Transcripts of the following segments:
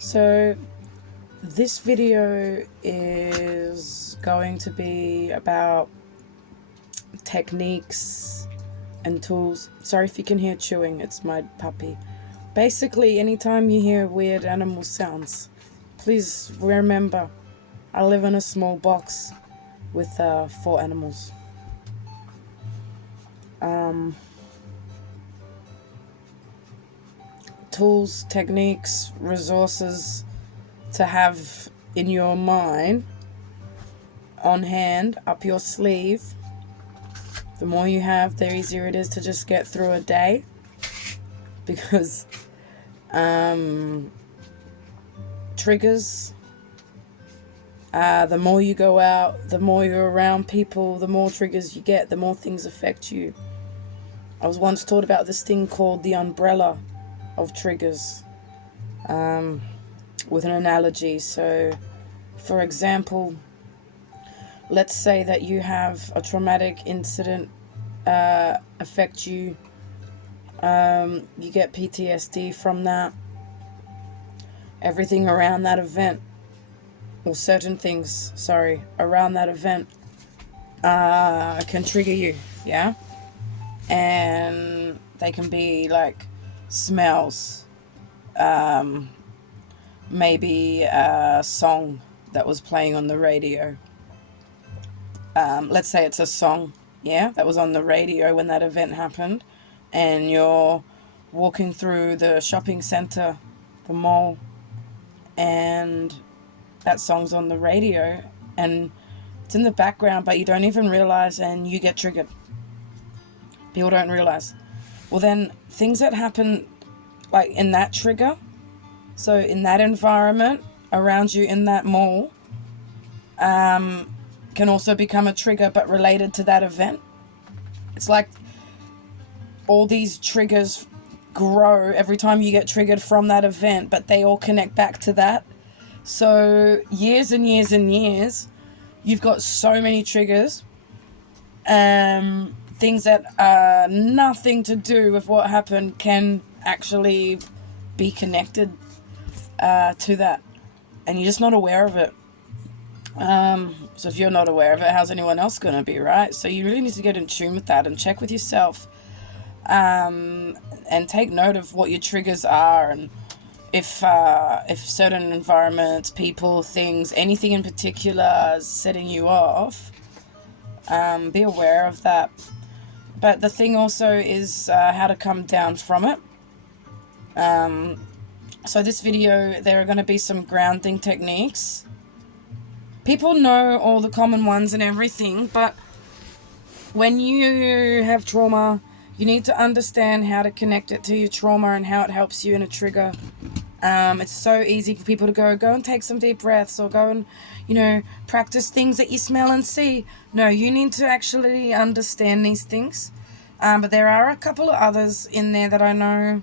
So this video is going to be about techniques and tools. Sorry if you can hear chewing, it's my puppy. Basically, anytime you hear weird animal sounds, please remember I live in a small box with 4 animals. Tools, techniques, resources to have in your mind, on hand, up your sleeve. The more you have, the easier it is to just get through a day, because triggers, the more you go out, the more you're around people, the more triggers you get, the more things affect you. I was once taught about this thing called the umbrella of triggers, with an analogy. So, for example, let's say that you have a traumatic incident affect you. You get PTSD from that. Everything around that event, or certain things, around that event can trigger you, yeah? And they can be like smells, maybe a song that was playing on the radio. Let's say it's a song, yeah, that was on the radio when that event happened, and you're walking through the shopping center, the mall, and that song's on the radio, and it's in the background, but you don't even realize, and you get triggered. People don't realize. Well, then things that happen like in that trigger, so in that environment around you in that mall, can also become a trigger, but related to that event. It's like all these triggers grow every time you get triggered from that event, but they all connect back to that. So years and years and years, you've got so many triggers, things that are nothing to do with what happened can actually be connected to that, and you're just not aware of it. So if you're not aware of it, how's anyone else going to be, right? So you really need to get in tune with that and check with yourself, and take note of what your triggers are, and if certain environments, people, things, anything in particular is setting you off, be aware of that. But the thing also is how to come down from it. So this video, there are going to be some grounding techniques. People know all the common ones and everything, but when you have trauma, you need to understand how to connect it to your trauma and how it helps you in a trigger. It's so easy for people to go and take some deep breaths, or go and, practice things that you smell and see. No, you need to actually understand these things. But there are a couple of others in there that I know,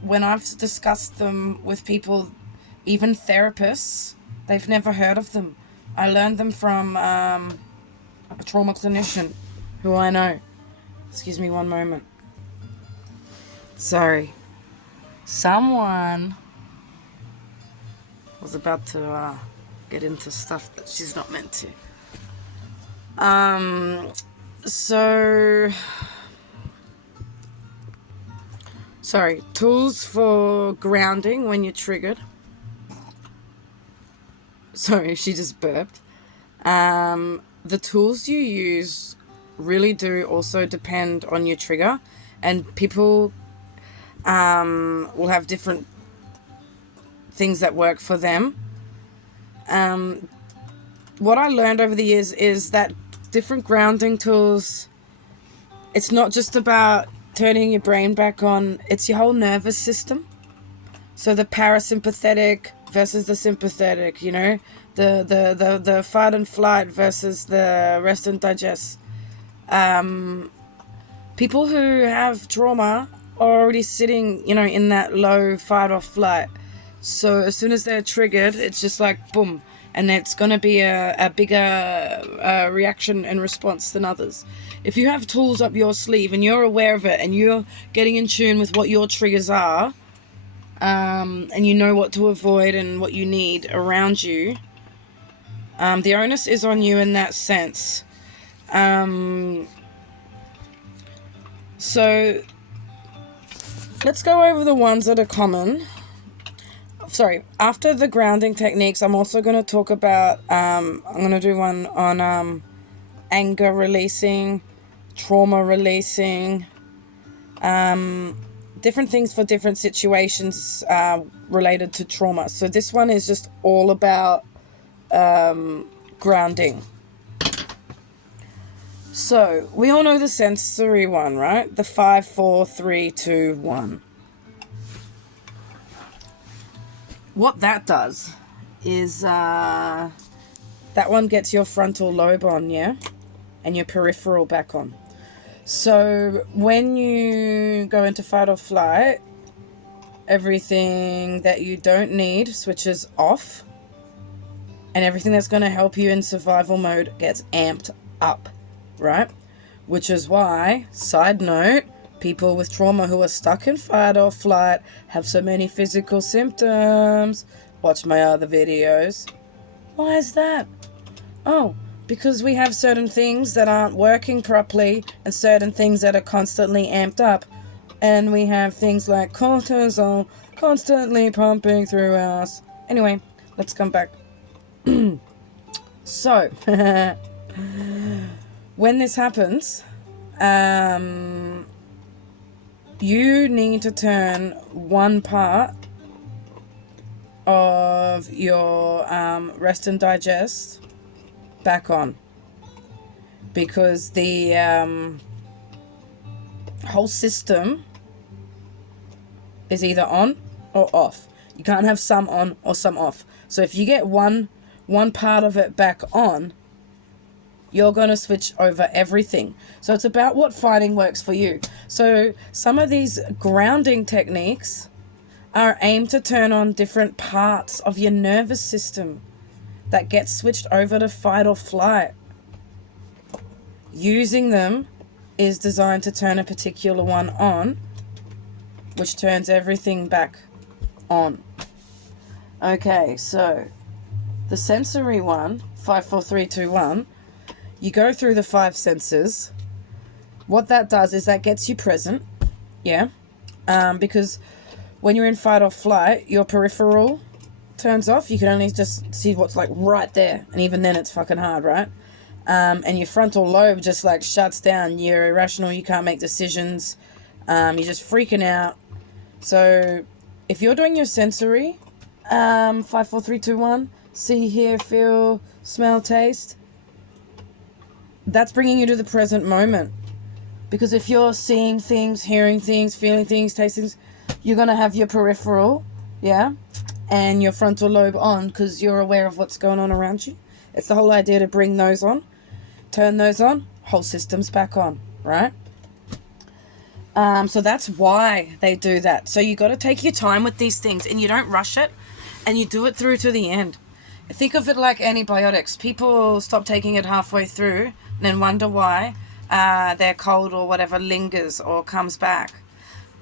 when I've discussed them with people, even therapists, they've never heard of them. I learned them from a trauma clinician who I know. Excuse me one moment. Sorry. Someone was about to get into stuff that she's not meant to. Tools for grounding when you're triggered. Sorry, she just burped. The tools you use really do also depend on your trigger, and people will have different things that work for them. What I learned over the years is that different grounding tools, it's not just about turning your brain back on, it's your whole nervous system. So the parasympathetic versus the sympathetic, the fight and flight versus the rest and digest. People who have trauma are already sitting, in that low fight or flight. So as soon as they're triggered, it's just like boom, and it's going to be a bigger reaction and response than others. If you have tools up your sleeve and you're aware of it and you're getting in tune with what your triggers are, and you know what to avoid and what you need around you, the onus is on you in that sense. So let's go over the ones that are common. Sorry, after the grounding techniques, I'm also going to talk about, I'm going to do one on anger releasing, trauma releasing, different things for different situations related to trauma. So this one is just all about grounding. So we all know the sensory one, right? The 5, 4, 3, 2, 1. What that does is that one gets your frontal lobe on, yeah? And your peripheral back on. So when you go into fight or flight, everything that you don't need switches off, and everything that's going to help you in survival mode gets amped up, right? Which is why, side note, people with trauma who are stuck in fight or flight have so many physical symptoms. Watch my other videos. Why is that? Oh, because we have certain things that aren't working properly and certain things that are constantly amped up. And we have things like cortisol constantly pumping through us. Anyway, let's come back. So, when this happens, you need to turn one part of your rest and digest back on, because the whole system is either on or off. You can't have some on or some off. So if you get one part of it back on, you're going to switch over everything. So it's about what fighting works for you. So some of these grounding techniques are aimed to turn on different parts of your nervous system that get switched over to fight or flight. Using them is designed to turn a particular one on, which turns everything back on. Okay, so the sensory one, 5, 4, 3, 2, 1, you go through the 5 senses. What that does is that gets you present, yeah? Because when you're in fight or flight, your peripheral turns off. You can only just see what's like right there, and even then it's fucking hard, right? And your frontal lobe just like shuts down. You're irrational, you can't make decisions, you're just freaking out. So if you're doing your sensory, 5, 4, 3, 2, 1, see, hear, feel, smell, taste, that's bringing you to the present moment. Because if you're seeing things, hearing things, feeling things, tasting things, you're going to have your peripheral, yeah, and your frontal lobe on, because you're aware of what's going on around you. It's the whole idea to bring those on, turn those on, whole system's back on, right? So that's why they do that. So you got to take your time with these things, and you don't rush it, and you do it through to the end. Think of it like antibiotics. People stop taking it halfway through and then wonder why their cold or whatever lingers or comes back.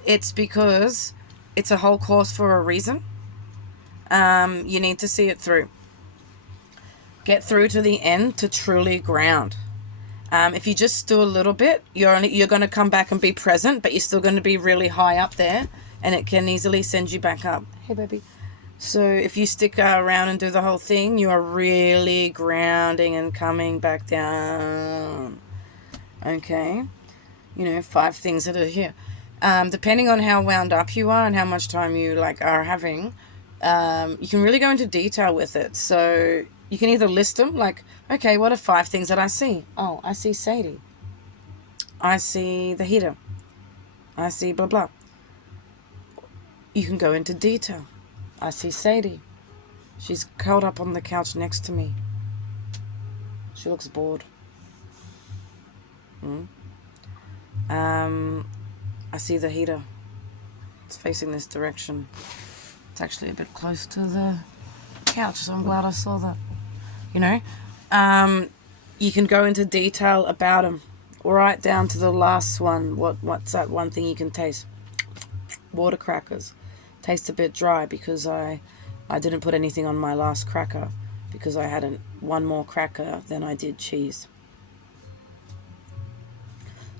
It's because it's a whole course for a reason. You need to see it through. Get through to the end to truly ground. If you just do a little bit, you're going to come back and be present, but you're still going to be really high up there, and it can easily send you back up. Hey, baby. So if you stick around and do the whole thing, you are really grounding and coming back down. Okay? 5 things that are here. Depending on how wound up you are and how much time you are having, you can really go into detail with it. So you can either list them, okay, what are 5 things that I see? Oh, I see Sadie. I see the heater. I see blah blah. You can go into detail. I see Sadie. She's curled up on the couch next to me. She looks bored. I see the heater. It's facing this direction. It's actually a bit close to the couch, so I'm glad I saw that. You can go into detail about them, right down to the last one. What's that one thing you can taste? Water crackers. tastes a bit dry because I didn't put anything on my last cracker because I hadn't one more cracker than I did cheese.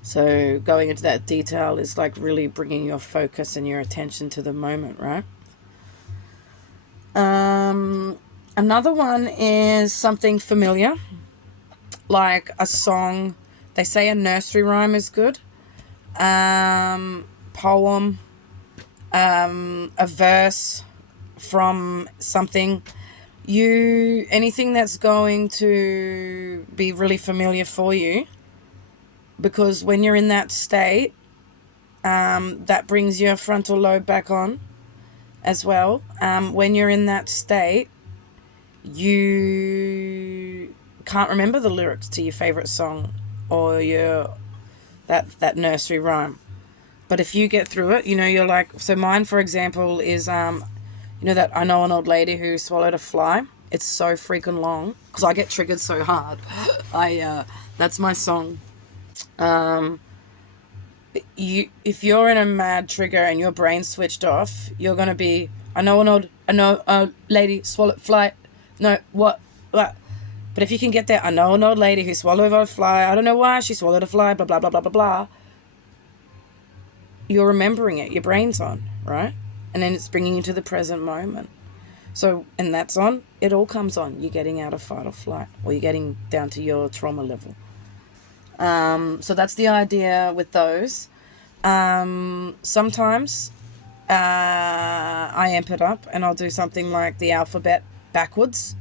So going into that detail is like really bringing your focus and your attention to the moment, right? Another one is something familiar, like a song. They say a nursery rhyme is good. Poem, a verse from something. Anything that's going to be really familiar for you, because when you're in that state, that brings your frontal lobe back on as well. When you're in that state, you can't remember the lyrics to your favorite song or that nursery rhyme. But if you get through it, you're like, so mine, for example, is, that I know an old lady who swallowed a fly. It's so freaking long because I get triggered so hard. That's my song. If you're in a mad trigger and your brain switched off, you're going to be, I know a lady swallowed fly. No, what? But if you can get there, I know an old lady who swallowed a fly. I don't know why she swallowed a fly, blah, blah, blah, blah, blah, blah. You're remembering it. Your brain's on, right? And then it's bringing you to the present moment. So, and that's on. It all comes on. You're getting out of fight or flight, or you're getting down to your trauma level. So that's the idea with those. Sometimes I amp it up and I'll do something like the alphabet backwards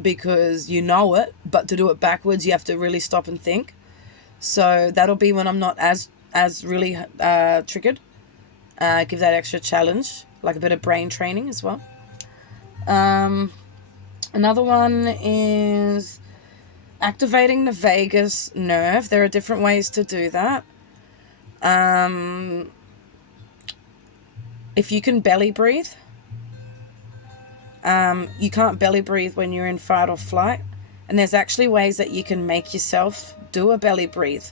because you know it, but to do it backwards you have to really stop and think. So that'll be when I'm not as really triggered. Give that extra challenge, like a bit of brain training as well. Another one is activating the vagus nerve. There are different ways to do that. If you can belly breathe, you can't belly breathe when you're in fight or flight. And there's actually ways that you can make yourself do a belly breathe,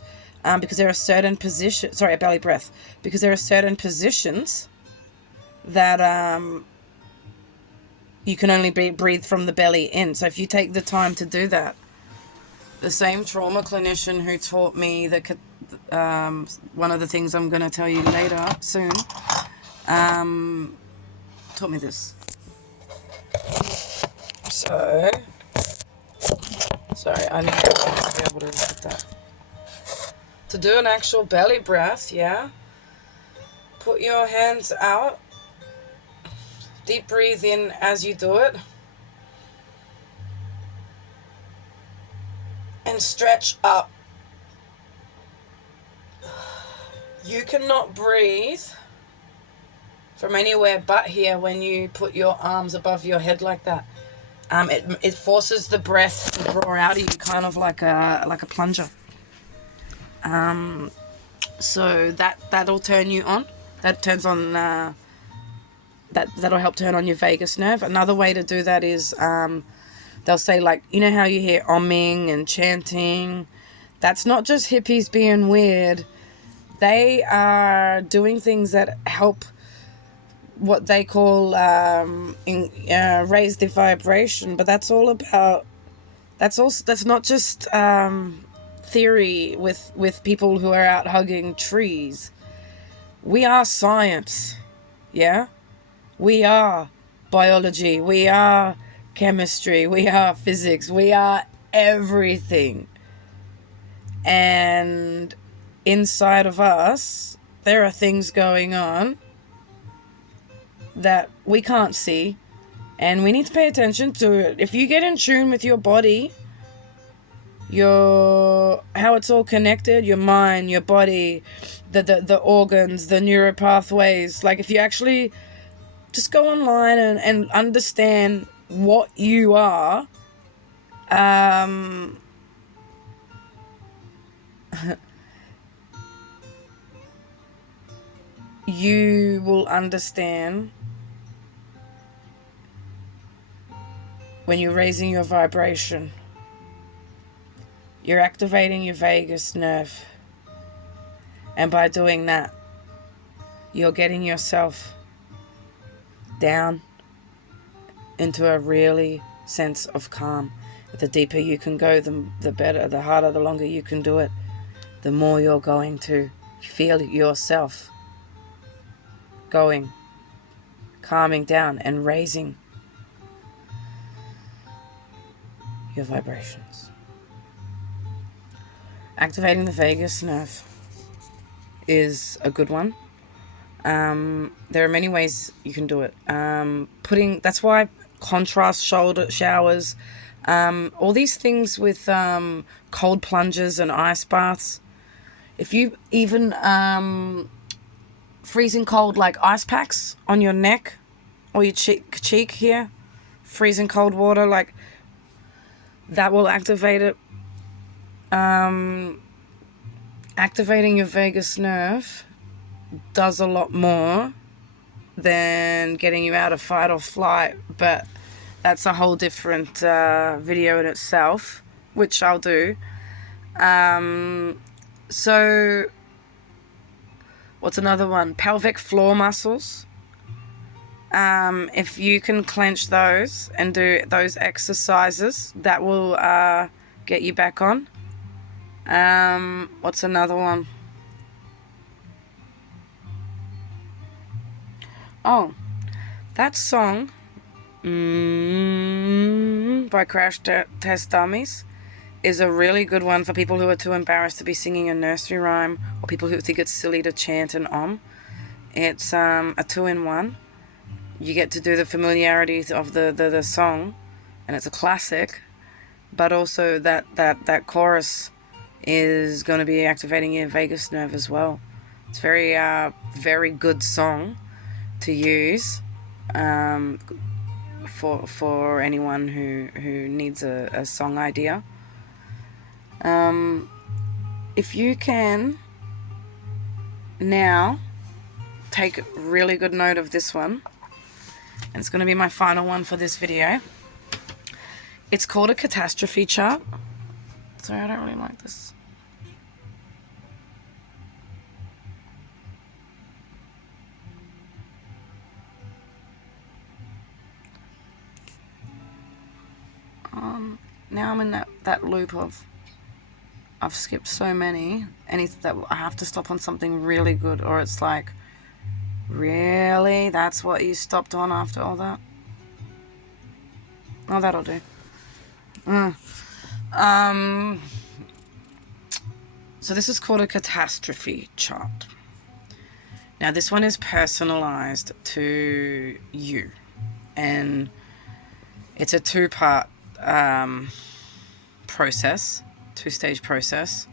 because there are certain positions, a belly breath, because there are certain positions that you can only breathe from the belly in. So if you take the time to do that, the same trauma clinician who taught me one of the things I'm going to tell you later soon, taught me this. So, sorry, I need to be able to look at that. To do an actual belly breath, yeah? Put your hands out. Deep breathe in as you do it. And stretch up. You cannot breathe from anywhere but here when you put your arms above your head like that. It forces the breath to draw out of you, kind of like a plunger. So that'll turn you on. That turns on. That'll help turn on your vagus nerve. Another way to do that is they'll say, like, you know how you hear omming and chanting. That's not just hippies being weird. They are doing things that help what they call raise the vibration, but that's all about. That's not just theory with people who are out hugging trees. We are science, yeah. We are biology. We are chemistry. We are physics. We are everything. And inside of us, there are things going on that we can't see, and we need to pay attention to it. If you get in tune with your body, how it's all connected, your mind, your body, the organs, the neuropathways, like if you actually just go online and understand what you are, you will understand when you're raising your vibration, you're activating your vagus nerve. And by doing that, you're getting yourself down into a really sense of calm. The deeper you can go, the better, the harder, the longer you can do it, the more you're going to feel yourself going, calming down and raising your vibrations. Activating the vagus nerve is a good one. There are many ways you can do it. That's why contrast shoulder showers, all these things with cold plunges and ice baths. If you even freezing cold like ice packs on your neck or your cheek here, freezing cold water, like that will activate it. Activating your vagus nerve does a lot more than getting you out of fight or flight, but that's a whole different video in itself, which I'll do. So what's another one? Pelvic floor muscles. If you can clench those and do those exercises, that will get you back on. What's another one? Oh, that song by Crash Test Dummies is a really good one for people who are too embarrassed to be singing a nursery rhyme, or people who think it's silly to chant an om. It's a 2-in-1. You get to do the familiarities of the song, and it's a classic, but also that chorus is going to be activating your vagus nerve as well. It's very very good song to use for anyone who needs a song idea. If you can now take really good note of this one, and it's going to be my final one for this video. It's called a catastrophe chart. Sorry, I don't really like this. Now I'm in that loop of I've skipped so many, that I have to stop on something really good, or it's like, really? That's what you stopped on after all that? Oh, that'll do. So this is called a catastrophe chart. Now this one is personalized to you, and it's a two-part process, two-stage process.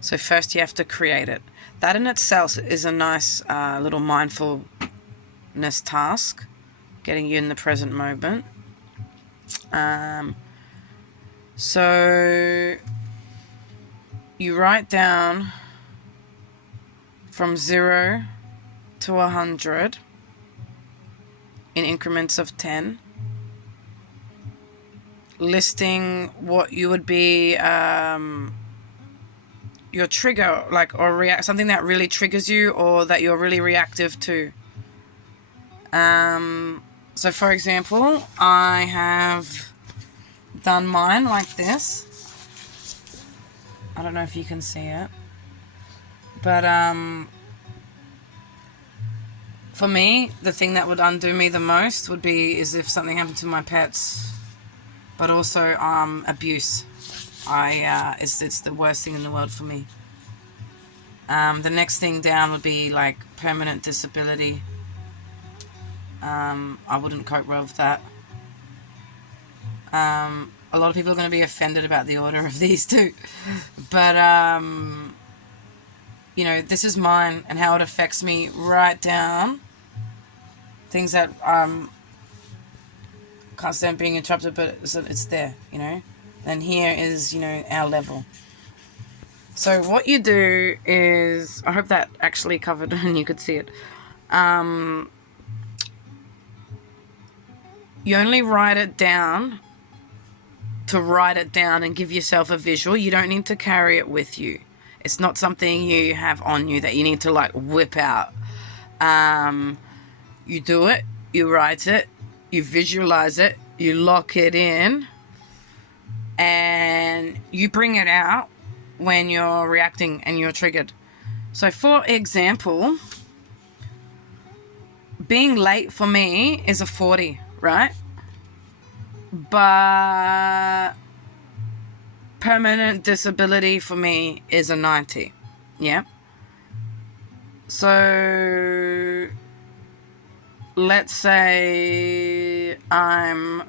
So first you have to create it. That in itself is a nice little mindfulness task, getting you in the present moment. So you write down from 0 to 100 in increments of 10, listing what you would be your trigger, like, or something that really triggers you, or that you're really reactive to. So for example, I have done mine like this. I don't know if you can see it, but for me, the thing that would undo me the most is if something happened to my pets, but also abuse. It's the worst thing in the world for me. The next thing down would be like permanent disability. I wouldn't cope well with that. A lot of people are going to be offended about the order of these two, but you know, this is mine and how it affects me. Write down things that can't stand being interrupted, but it's there, you know. And here is, you know, our level. So what you do is, I hope that actually covered and you could see it. You only write it down to write it down and give yourself a visual. You don't need to carry it with you. It's not something you have on you that you need to like whip out. You do it you write it, you visualize it, you lock it in, and you bring it out when you're reacting and you're triggered. So for example, being late for me is a 40, right? But permanent disability for me is a 90. Yeah. So let's say I'm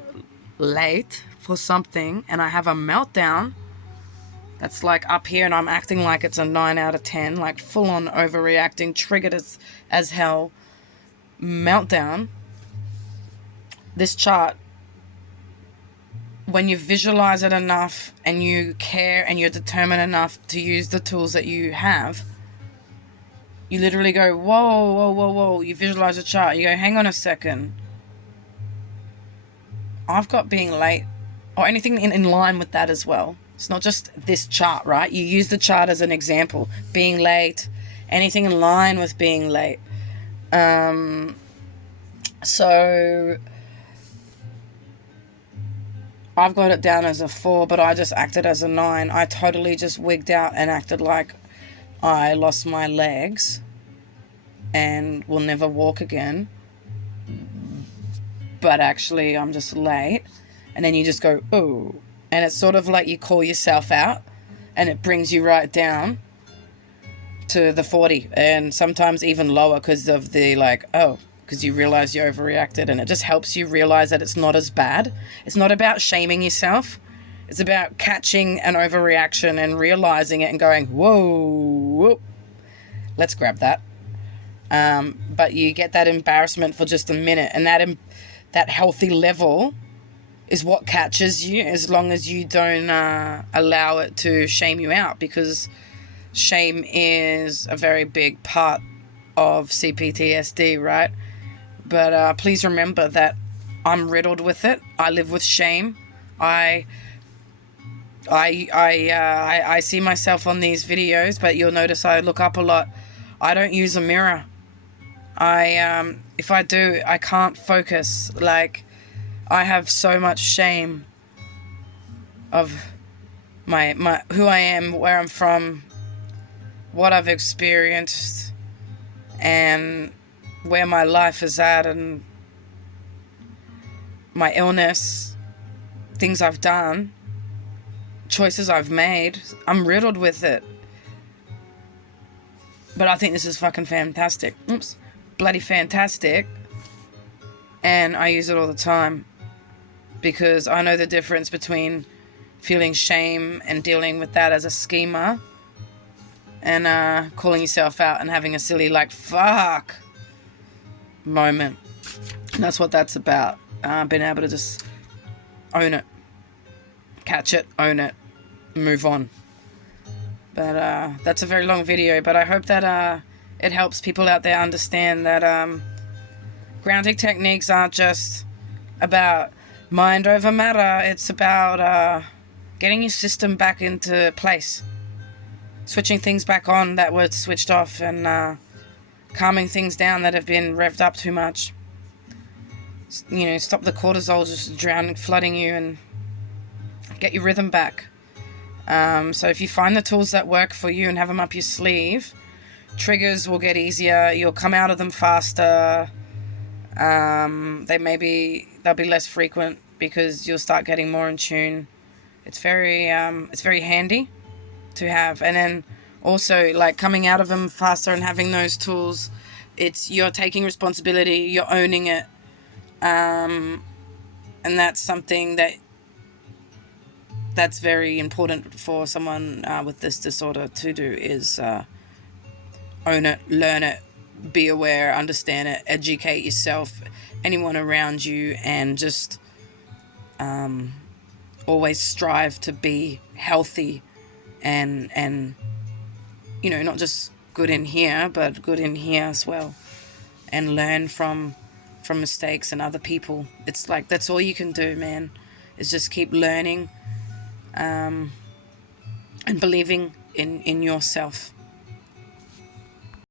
late for something and I have a meltdown that's like up here and I'm acting like it's a 9 out of 10, like full on overreacting, triggered as hell, meltdown. This chart, when you visualize it enough and you care and you're determined enough to use the tools that you have, you literally go, whoa, whoa, whoa, whoa. You visualize a chart. You go, hang on a second. I've got being late or anything in line with that as well. It's not just this chart, right? You use the chart as an example. Being late, anything in line with being late. So I've got it down as a 4, but I just acted as a 9. I totally just wigged out and acted like I lost my legs and will never walk again. But actually, I'm just late. And then you just go, oh. And it's sort of like you call yourself out and it brings you right down to the 40. And sometimes even lower because of the because you realize you overreacted. And it just helps you realize that it's not as bad. It's not about shaming yourself. It's about catching an overreaction and realizing it and going, whoa, let's grab that. But you get that embarrassment for just a minute, and that healthy level is what catches you, as long as you don't allow it to shame you out, because shame is a very big part of CPTSD, right? But please remember that I'm riddled with it. I live with shame. I see myself on these videos, but you'll notice I look up a lot. I don't use a mirror. If I do, I can't focus. Like, I have so much shame of my who I am, where I'm from, what I've experienced, and where my life is at, and my illness, things I've done, choices I've made. I'm riddled with it. But I think this is fucking fantastic. Oops. Bloody fantastic. And I use it all the time because I know the difference between feeling shame and dealing with that as a schemer and calling yourself out and having a silly fuck moment. And that's what that's about. Being able to just own it, catch it, own it, move on. But that's a very long video, but I hope that it helps people out there understand that grounding techniques aren't just about mind over matter. It's about getting your system back into place, switching things back on that were switched off, and calming things down that have been revved up too much. You know, stop the cortisol just drowning, flooding you, and get your rhythm back. So if you find the tools that work for you and have them up your sleeve, triggers will get easier. You'll come out of them faster. They'll be less frequent because you'll start getting more in tune. It's very handy to have. And then also, coming out of them faster and having those tools, you're taking responsibility, you're owning it. And that's something that's very important for someone with this disorder to do, is own it, learn it, be aware, understand it, educate yourself, anyone around you, and just always strive to be healthy and not just good in here, but good in here as well, and learn from mistakes and other people. It's that's all you can do, man, is just keep learning and believing in yourself.